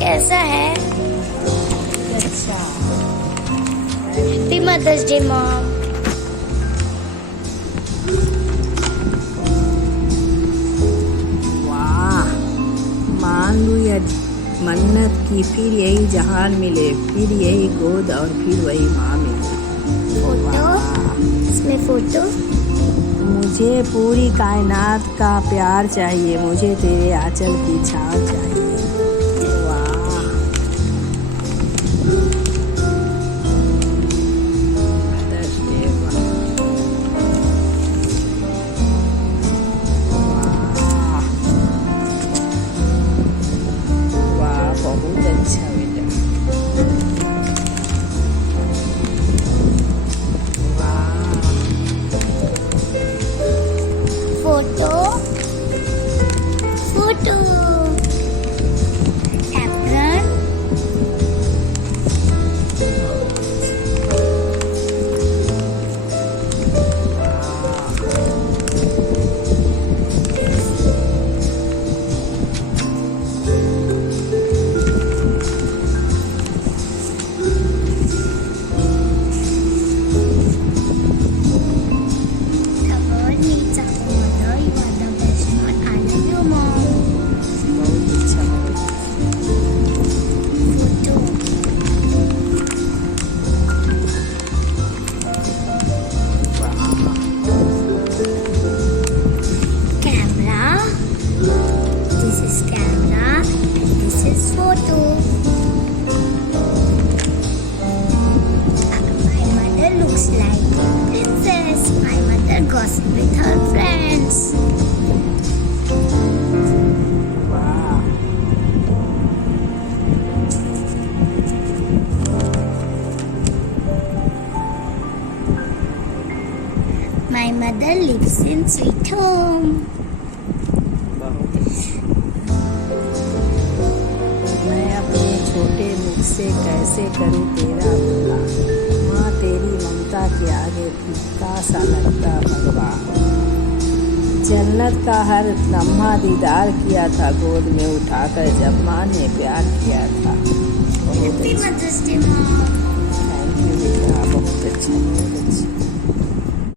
कैसा है? अच्छा। Happy mother's day mom. वाह, मान लूं या मन्नत की, फिर यही जहान मिले, फिर यही गोद और फिर वही माँ मिले। फोटो, इसमें फोटो। मुझे पूरी कायनात का प्यार चाहिए, मुझे तेरे आंचल की छाव चाहिए। वाह, मदर्स डे। वाह वाह, बहुत अच्छा बेटा। Photo, photo. Apron, photo. My mother looks like a princess. My mother gossip with her friends. वाह, My mother lives in sweet home. बहुत अच्छा। मैं अपने छोटे मुख से कैसे करूं तेरा बुरा, माँ तेरी ममता के आगे फीका सा लगता भगवान। जन्नत का हर लम्हा दीदार किया था, गोद में उठाकर जब माँ ने प्यार किया था। बहुत Happy अच्छा। Mother's Day, Mom. Thank you बेटा, बहुत अच्छा बहुत अच्छा।